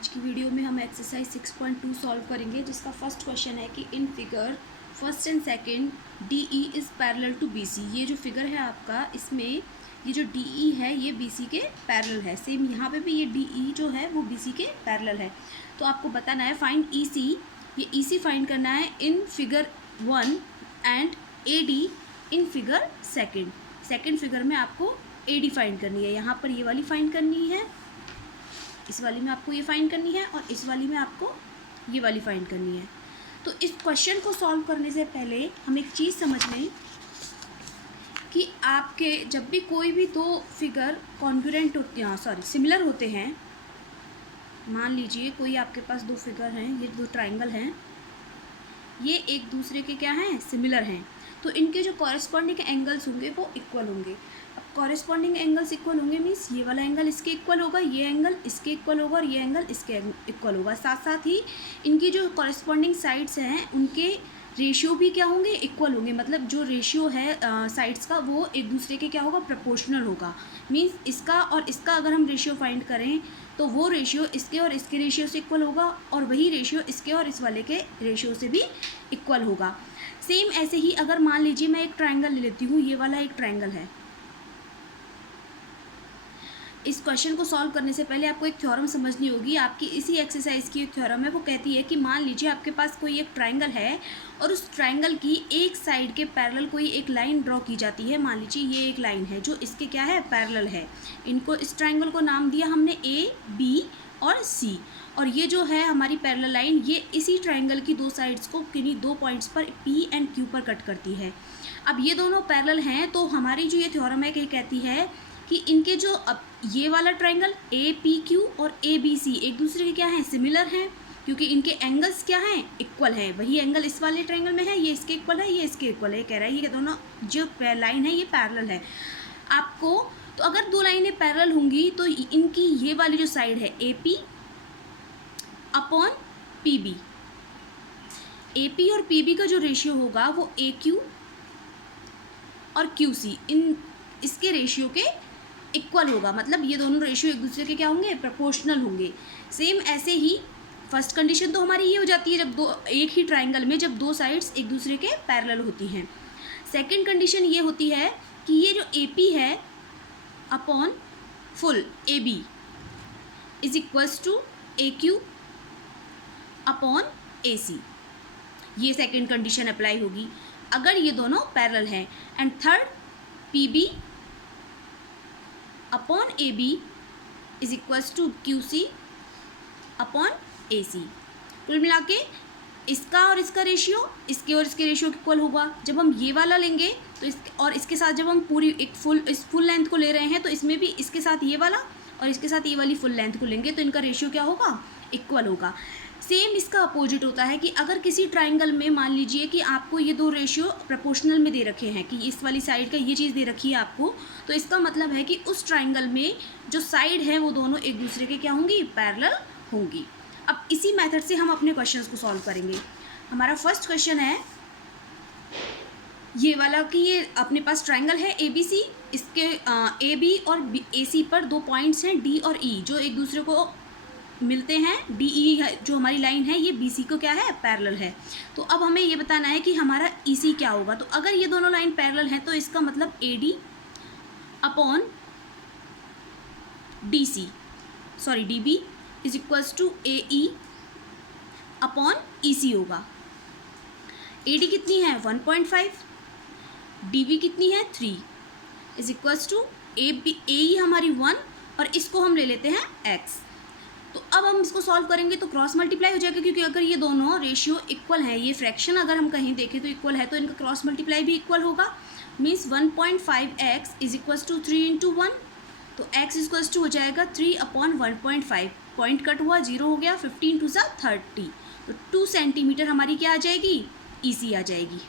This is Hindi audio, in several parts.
आज की वीडियो में हम एक्सरसाइज 6.2 सॉल्व करेंगे, जिसका फर्स्ट क्वेश्चन है कि in figure first and second DE is parallel to BC। ये जो फिगर है आपका, इसमें ये जो DE है ये BC के पैरेलल है। सेम यहाँ पे भी ये DE जो है वो BC के पैरेलल है। तो आपको बताना है फाइंड EC। ये EC फाइंड करना है in figure 1 and AD in figure second figure में आपको AD फाइंड करनी है। यहाँ पर ये वाली फाइंड करनी है, इस वाली में आपको ये फाइंड करनी है और इस वाली में आपको ये वाली फाइंड करनी है। तो इस क्वेश्चन को सॉल्व करने से पहले हम एक चीज़ समझ लें कि आपके जब भी कोई भी दो फिगर कॉन्ग्रुएंट होते हैं, सिमिलर होते हैं। मान लीजिए कोई आपके पास दो फिगर हैं, ये दो ट्राइंगल हैं, ये एक दूसरे के क्या हैं, सिमिलर हैं, तो इनके जो कॉरेस्पॉन्डिंग एंगल्स होंगे वो इक्वल होंगे। अब कॉरेस्पॉन्डिंग एंगल्स इक्वल होंगे मीन्स ये वाला एंगल इसके इक्वल होगा, ये एंगल इसके इक्वल होगा और ये एंगल इसके इक्वल होगा। साथ साथ ही इनकी जो कॉरेस्पॉन्डिंग साइड्स हैं उनके रेशियो भी क्या होंगे, इक्वल होंगे। मतलब जो रेशियो है साइड्स का वो एक दूसरे के क्या होगा, प्रोपोर्शनल होगा। मीन्स इसका और इसका अगर हम रेशियो फाइंड करें तो वो रेशियो इसके और इसके रेशियो से इक्वल होगा और वही रेशियो इसके और इस वाले के रेशियो से भी इक्वल होगा। सेम ऐसे ही अगर मान लीजिए मैं एक ट्राइंगल ले लेती हूँ, ये वाला एक ट्राइंगल है। इस क्वेश्चन को सॉल्व करने से पहले आपको एक थ्योरम समझनी होगी। आपकी इसी एक्सरसाइज की एक थ्योरम है, वो कहती है कि मान लीजिए आपके पास कोई एक ट्राइंगल है और उस ट्राइंगल की एक साइड के पैरेलल कोई एक लाइन ड्रॉ की जाती है। मान लीजिए ये एक लाइन है जो इसके क्या है, पैरेलल है। इनको इस ट्राइंगल को नाम दिया हमने A, B और C। और ये जो है हमारी पैरेलल लाइन, ये इसी ट्राइंगल की दो साइड्स को किन्हीं दो पॉइंट्स पर P एंड Q पर कट करती है। अब ये दोनों पैरेलल हैं, तो हमारी जो ये थ्योरम है, कहती है कि इनके जो अब ये वाला ट्राइंगल APQ और ABC एक दूसरे के क्या हैं, सिमिलर हैं, क्योंकि इनके एंगल्स क्या हैं, इक्वल है। वही एंगल इस वाले ट्राइंगल में है, ये इसके इक्वल है, ये इसके इक्वल है। कह रहा है ये दोनों जो लाइन है ये पैरेलल है आपको। तो अगर दो लाइनें पैरेलल होंगी तो इनकी ये वाली जो साइड है AP अपॉन PB, AP और PB का जो रेशियो होगा वो AQ और QC इन इसके रेशियो के इक्वल होगा। मतलब ये दोनों रेशियो एक दूसरे के क्या होंगे, प्रोपोर्शनल होंगे। सेम ऐसे ही फर्स्ट कंडीशन तो हमारी ये हो जाती है जब दो एक ही ट्राइंगल में जब दो साइड्स एक दूसरे के पैरेलल होती हैं। सेकंड कंडीशन ये होती है कि ये जो AP है upon full AB is equals to AQ upon AC। ये सेकंड कंडीशन अप्लाई होगी अगर ये दोनों पैरेलल हैं। And third PB upon AB is equals to QC upon AC। कुल मिला के इसका और इसका रेशियो इसके और इसके रेशियो इक्वल होगा। जब हम ये वाला लेंगे तो इसके साथ जब हम पूरी एक फुल लेंथ को ले रहे हैं तो इसमें भी इसके साथ ये वाला और इसके साथ ये वाली फुल लेंथ को लेंगे तो इनका रेशियो क्या होगा, इक्वल होगा। सेम इसका अपोजिट होता है कि अगर किसी ट्राइंगल में मान लीजिए कि आपको ये दो रेशियो प्रोपोर्शनल में दे रखे हैं कि इस वाली साइड का ये चीज़ दे रखी है आपको, तो इसका मतलब है कि उस ट्राइंगल में जो साइड है वो दोनों एक दूसरे के क्या होंगी, पैरेलल होंगी। अब इसी मेथड से हम अपने क्वेश्चंस को सॉल्व करेंगे। हमारा फर्स्ट क्वेश्चन है ये वाला कि ये अपने पास ट्राइंगल है ABC, इसके AB और AC पर दो पॉइंट्स हैं D और E जो एक दूसरे को मिलते हैं। DE जो हमारी लाइन है ये BC को क्या है, पैरेलल है। तो अब हमें ये बताना है कि हमारा EC क्या होगा। तो अगर ये दोनों लाइन पैरेलल हैं तो इसका मतलब AD upon DB is equals to AE upon EC होगा। AD कितनी है, 1.5, DB कितनी है, 3 इज इक्वल्स टू AE हमारी 1 और इसको हम ले लेते हैं X। तो अब हम इसको सॉल्व करेंगे तो क्रॉस मल्टीप्लाई हो जाएगा, क्योंकि अगर ये दोनों रेशियो इक्वल है, ये फ्रैक्शन अगर हम कहीं देखें तो इक्वल है, तो इनका क्रॉस मल्टीप्लाई भी इक्वल होगा। Means 1.5x is equals to 3 into 1, तो x इक्वल्स टू हो जाएगा 3 अपॉन 1.5। पॉइंट कट हुआ, 0 हो गया, 15 टू 30, तो 2 सेंटीमीटर हमारी क्या आ जाएगी, EC आ जाएगी।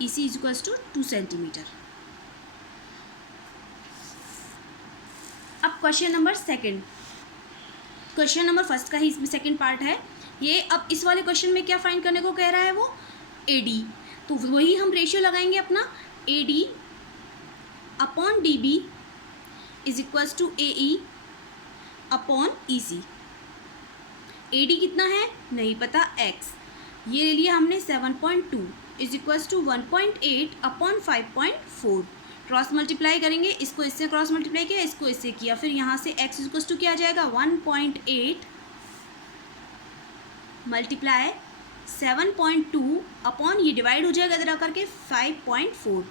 EC is equals to 2 centimetre. अब question number second, question number first का ही इसमें सेकंड पार्ट है ये। अब इस वाले क्वेश्चन में क्या फाइंड करने को कह रहा है, वो AD। तो वही हम रेशियो लगाएंगे अपना, AD upon DB is equals to AE upon EC। AD कितना है नहीं पता, x ये ले लिया हमने 7.2 is equals to 1.8 upon 5.4। Cross multiply करेंगे, इसको इससे क्रॉस मल्टीप्लाई किया, इसको इससे किया, फिर यहाँ से x इक्वल्स टू क्या आ जाएगा 1.8 मल्टीप्लाई 7.2 अपॉन ये डिवाइड हो जाएगा इधर आकर के 5.4।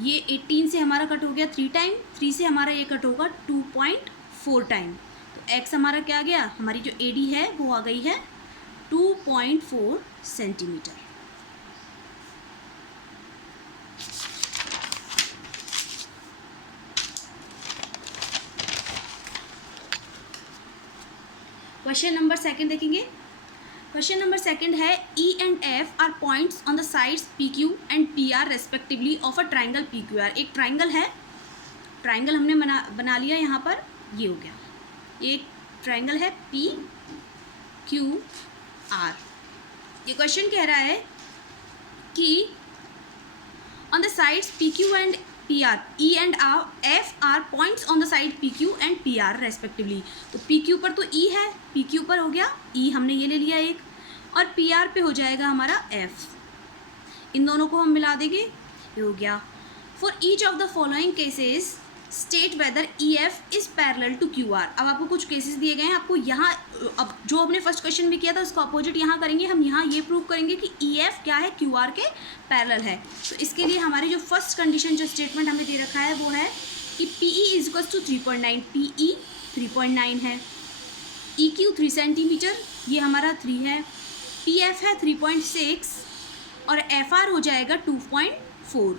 ये 18 से हमारा कट हो गया 3 टाइम, 3 से हमारा ये कट होगा 2.4 टाइम। तो x हमारा क्या आ गया, हमारी जो AD है वो आ गई है 2.4 सेंटीमीटर। क्वेश्चन नंबर सेकंड देखेंगे। क्वेश्चन नंबर सेकंड है E and F are points on the sides PQ and PR respectively of a triangle PQR। एक ट्राइंगल है, ट्राइंगल हमने बना लिया यहाँ पर, ये हो गया, एक ट्राइंगल है PQR। ये क्वेश्चन कह रहा है कि on the sides PQ and PR E and F are points on the side PQ and PR respectively. तो PQ पर तो E है, PQ पर हो गया E, हमने ये ले लिया एक, और PR पे हो जाएगा हमारा F। इन दोनों को हम मिला देंगे, ये हो गया। For each of the following cases state whether EF is parallel to QR। अब आपको कुछ केसेस दिए गए हैं, आपको यहाँ अब जो हमने फर्स्ट क्वेश्चन में किया था उसको अपोजिट यहाँ करेंगे, हम यहाँ ये प्रूव करेंगे कि EF क्या है, QR के पैरेलल है। तो इसके लिए हमारी जो फर्स्ट कंडीशन जो स्टेटमेंट हमें दे रखा है वो है कि PE is equals to 3.9, PE 3.9 है, EQ 3 सेंटीमीटर, ये हमारा 3 है, PF है 3.6 और FR हो जाएगा 2.4।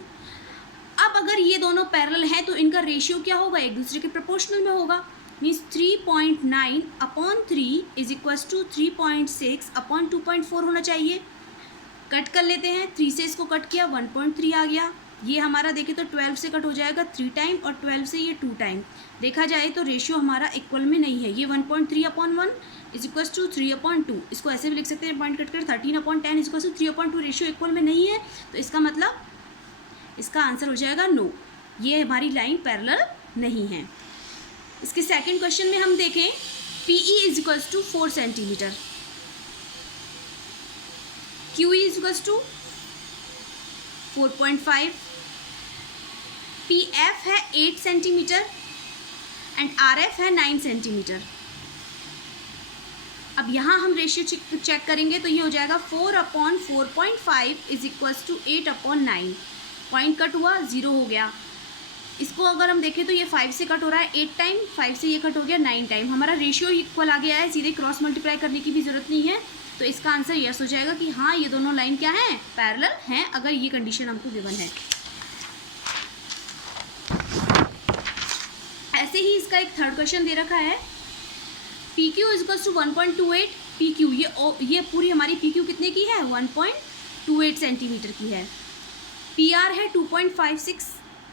अब अगर ये दोनों पैरेलल हैं तो इनका रेशियो क्या होगा, एक दूसरे के प्रोपोर्शनल में होगा। Means 3.9 upon 3 is equals to 3.6 upon 2.4 होना चाहिए। कट कर लेते हैं, 3 से इसको कट किया 1.3 आ गया। ये हमारा देखें तो 12 से कट हो जाएगा 3 टाइम और 12 से ये 2 टाइम। देखा जाए तो रेशियो हमारा इक्वल में नहीं है। ये 1.3 अपॉन 1 इज इक्वल्स टू 3/2। इसको ऐसे भी लिख सकते हैं, पॉइंट कट कर 13/10 is equals to 3/2। Ratio equal में नहीं है तो इसका मतलब इसका आंसर हो जाएगा नो, ये हमारी लाइन पैरेलल नहीं है। इसके सेकंड क्वेश्चन में हम देखें PE is equals to 4 centimetre, QE is equals to 4.5, PF है 8 सेंटीमीटर एंड RF है 9 सेंटीमीटर। अब यहाँ हम रेशियो चेक करेंगे तो ये हो जाएगा 4/4.5 is equals to 8/9। Point cut हुआ 0 हो गया। इसको अगर हम देखें तो ये 5 से कट हो रहा है 8 टाइम, 5 से ये कट हो गया 9 टाइम। हमारा रेशियो इक्वल आ गया है, सीधे क्रॉस मल्टीप्लाई करने की भी ज़रूरत नहीं है। तो इसका आंसर यस हो जाएगा कि हाँ ये दोनों लाइन क्या हैं, पैरेलल हैं, अगर ये कंडीशन हमको गिवन है। ऐसे ही इसका एक थर्ड क्वेश्चन दे रखा है PQ is equals to 1.28। PQ ये पूरी हमारी PQ कितने की है, 1.28 सेंटीमीटर की है। PR है 2.56,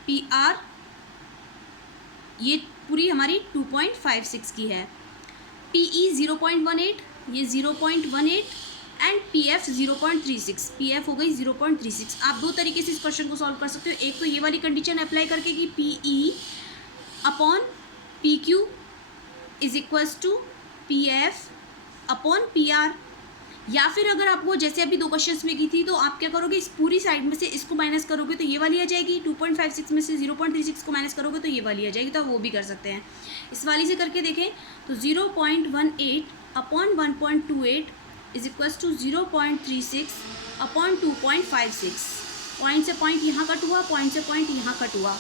PR ये पूरी हमारी 2.56 की है। PE 0.18, ये 0.18 एंड PF 0.36, PF हो गई 0.36। आप दो तरीके से इस क्वेश्चन को सॉल्व कर सकते हो। एक तो ये वाली कंडीशन अप्लाई करके कि PE upon PQ is equals to PF upon PR, या फिर अगर आपको जैसे अभी दो क्वेश्चंस में की थी तो आप क्या करोगे, इस पूरी साइड में से इसको माइनस करोगे तो ये वाली आ जाएगी, 2.56 में से 0.36 को माइनस करोगे तो ये वाली आ जाएगी। तो आप वो भी कर सकते हैं। इस वाली से करके देखें तो 0.18 upon 1.28 is equals to 0.36 upon 2.56। Point से पॉइंट यहाँ कट हुआ, पॉइंट से पॉइंट यहाँ कट हुआ।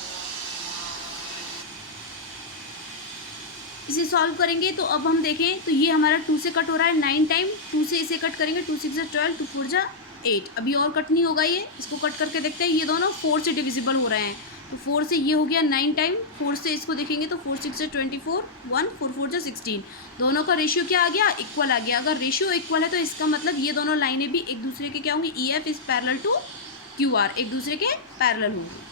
इसे सॉल्व करेंगे तो अब हम देखें तो ये हमारा 2 से कट हो रहा है 9 टाइम, 2 से इसे कट करेंगे, 2 6 12, 2 4 8। अभी और कट नहीं होगा, ये इसको कट करके देखते हैं। ये दोनों 4 से डिविजिबल हो रहे हैं तो 4 से ये हो गया 9 टाइम, 4 से इसको देखेंगे तो 4 6 24, 1 4 4 16। दोनों का रेशियो क्या आ गया, इक्वल आ गया। अगर रेशियो इक्वल है तो इसका मतलब ये दोनों लाइनें भी एक दूसरे के क्या होंगी, EF is parallel to QR, एक दूसरे के पैरेलल होंगी।